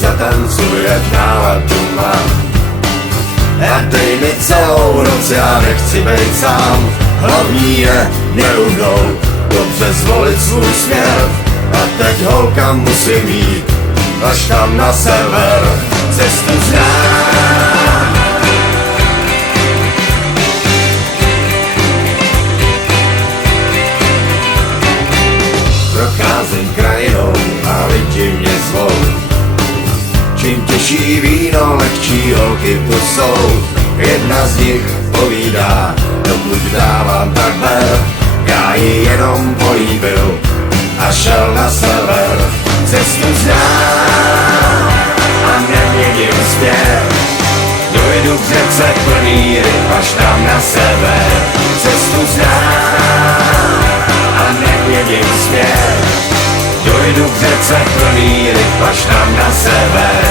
zatancuje, náladu mám. A dej mi celou noc, já nechci být sám. Hlavní je neuhnout, dobře zvolit svůj směr. A teď holka musím jít, až tam na sever. Cestu znám. Procházím krajinou a lidi mě zvou. Čím těžší víno, lehčí holky tu jsou. Jedna z nich povídá, dokud dávám tak ber. Já ji jenom políbil a šel na sever. Cestu znám a neměním směr. Dojdu k řece plný ryb až tam na sever. Cestu znám a neměním směr. Dojdu k řece plný ryb až tam na sever.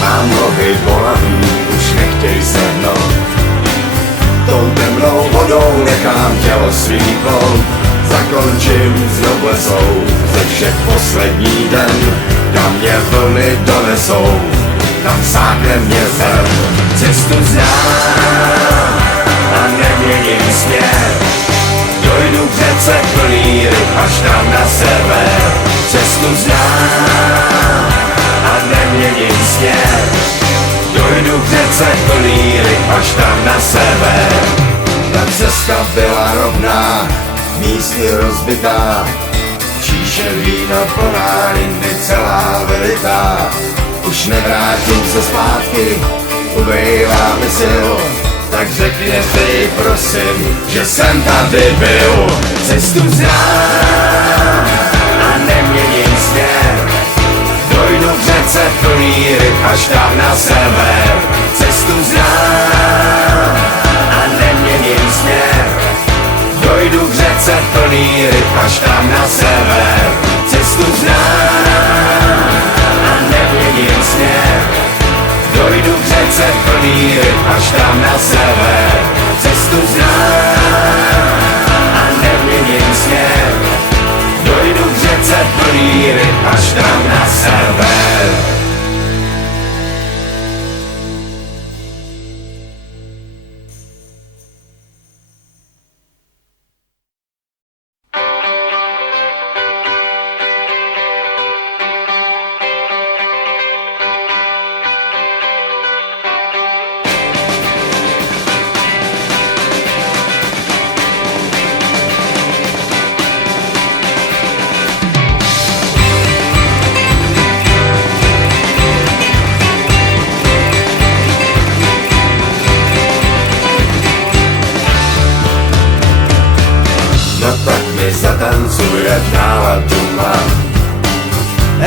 Mám nohy bolavý, už nechtěj sehnout. Tou temnou vodou nechám tělo svítnout. Zakončím s noblesou ze všech poslední den. Kam mě vlny donesou, tam sáhne mě zem. Cestu znám a neměním směr. Dojdu k řece plný ryb až tam na sever. Cestu znám a neměním směr. Dojdu k řece plný ryb až tam na sever. Ta cesta byla rovná, místy rozbitá. Číše vína plná, jindy celá vylitá. Už nevrátím se zpátky, ubejvá mi sil. Tak řekněte prosím, že jsem tady byl. Cestu znám a neměním směr. Dojdu k řece plný ryb až tam na sever. Cestu znám a neměním směr. Dojdu k řece plný ryb až tam na sever. Cestu znám a neměním směr. Dojdu k řece plný ryb až tam na sever. Cestu znám a neměním směr. Dojdu k řece plný ryb až tam na sever. Zatancuje, náladu mám.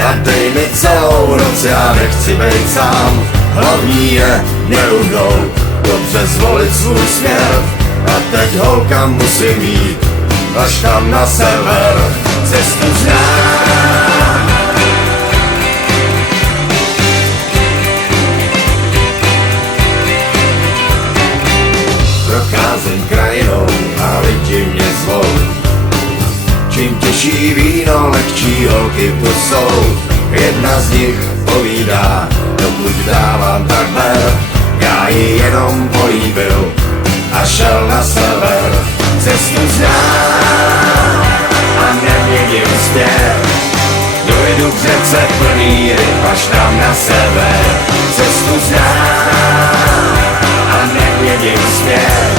A dej mi celou noc, já nechci být sám. Hlavní je neuhnout, dobře zvolit svůj směr. A teď holka musím jít, až tam na sever. Cestu znám. Procházím krajinou a lidi mě zvou. Čím těžší víno, lehčí holky tu jsou. Jedna z nich povídá, dokud dávám tak ber. Já ji jenom políbil a šel na sever. Cestu znám a neměním směr. Dojdu k řece plný ryb až tam na sever. Cestu znám a neměním směr.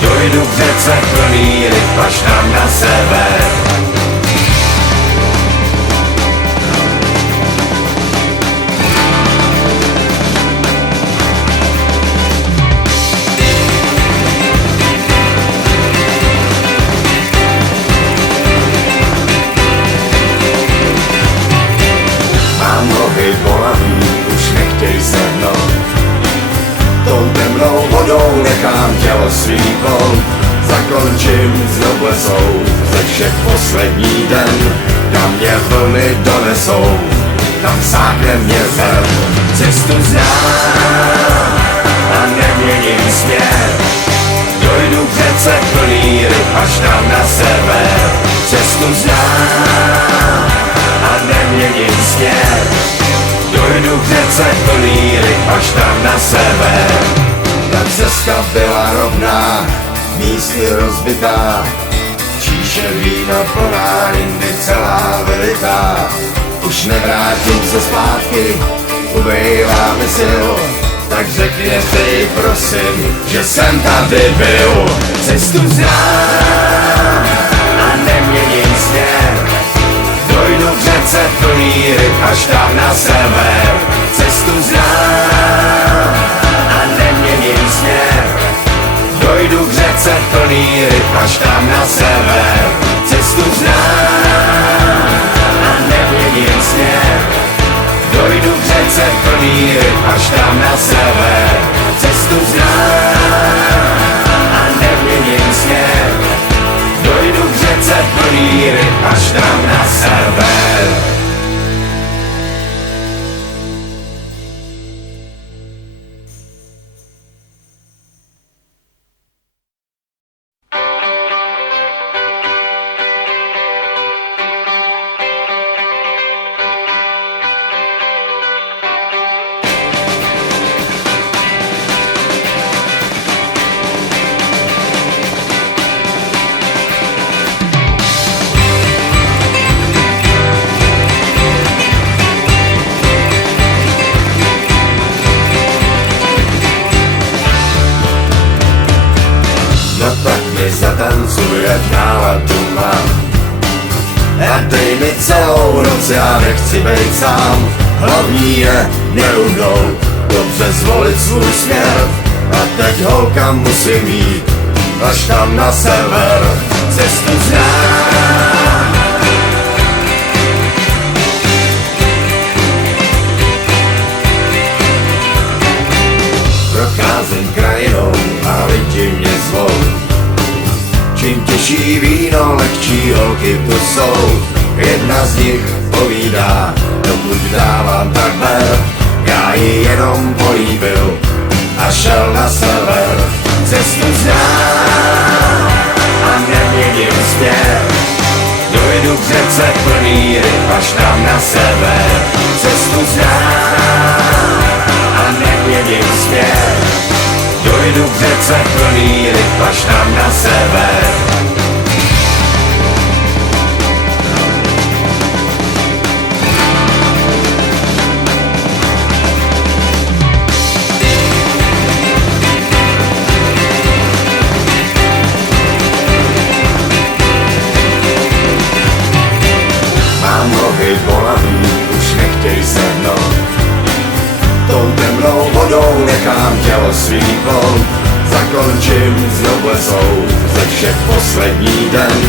Dojdu k řece plný ryb až tam na sever. Mám nohy bolavý, už nechtěj sehnout. Tou temnou vodou nechám tělo svítnout. Zakončím s noblesou ze všech poslední den. kam mě vlny donesou, tam sáhne mě zem. Cestu znám a neměním směr, dojdu k řece plný ryb až tam na sever. Cestu znám a neměním směr, dojdu k řece plný ryb až tam na sever. Ta cesta byla rovná, místy rozbitá, číše vína plná, jindy celá veliká. Už nevrátím se zpátky, ubejvá mi sil, tak řekněte jí prosím, že jsem tady byl. Cestu znám a neměním směr, dojdu k řece plný ryb až tam na sever. Cestu znám a neměním směr, dojdu k řece plný ryb až tam na sever. Cestu znám a neměním směr, dojdu k řece plný ryb až tam na sever. Cestu znám a neměním směr, dojdu k řece plný ryb až tam na sever. No tak mi zatancuje náladu mám a dej mi celou noc, já nechci být sám. Hlavní je neuhnout, dobře zvolit svůj směr, a teď holka musím jít až tam na sever. Cestu znám, procházím krajinou a lidi mě zvou. Čím těžší víno, lehčí holky tu jsou. Jedna z nich povídá, dokud dávám tak ber, já ji jenom políbil a šel na sever. Cestu znám a neměním směr, dojdu k řece plný ryb až tam na sever. Cestu znám a neměním směr, dojdu k řece plný ryb až tam na sever. Mám nohy bolavý, už nechtěj sehnout, tou temnou vodou nechám tělo svítnout. Zakončím s noblesou ze všech poslední den,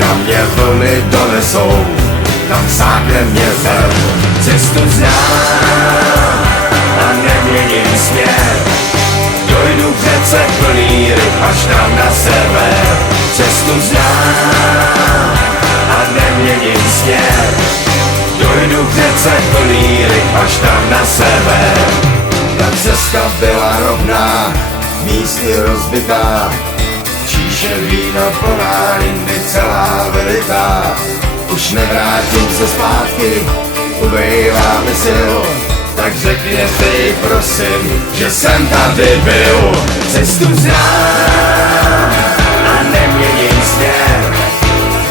kam mě vlny donesou, tam sáhne mě zem. Cestu znám a neměním směr, dojdu k řece plný ryb až tam na sever. Cestu znám a neměním směr, dojdu k řece plný ryb až tam na sever. Ta cesta byla rovná, místy rozbitá, číše vína plná, jindy celá veliká. Už nevrátím se zpátky, ubejvá mi sil, tak řekněte jí prosím, že jsem tady byl. Cestu znám a neměním směr,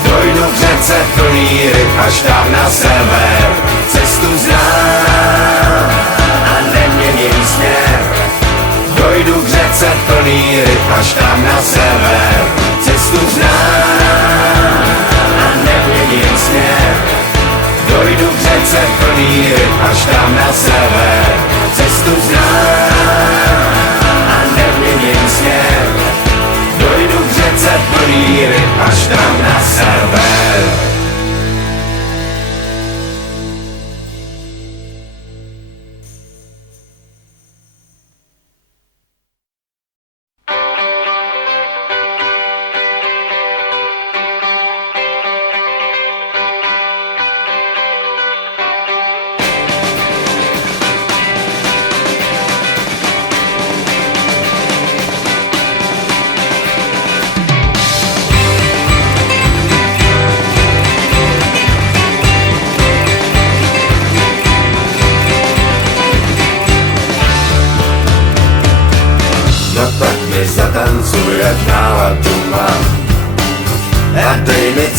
dojdu k řece plný ryb až tam na sever. Cestu znám a neměním směr, dojdu k řece plný ryb až tam na sever. Cestu znám a neměním směr, dojdu k řece plný ryb až tam na sever. Cestu znám a neměním směr, dojdu k řece plný ryb až tam na sever.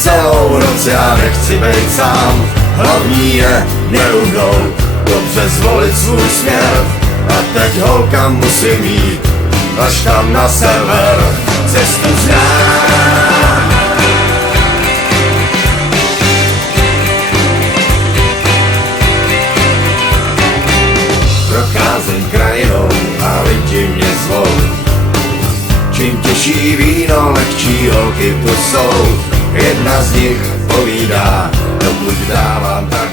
celou noc já nechci být sám. Hlavní je neuhnout, dobře zvolit svůj směr. A teď holka musím jít, až tam na sever, cestu znám. Procházím krajinou a lidi mě zvou. Čím těžší víno, lehčí holky tu jsou. Jedna z nich povídá, dokud dávám, tak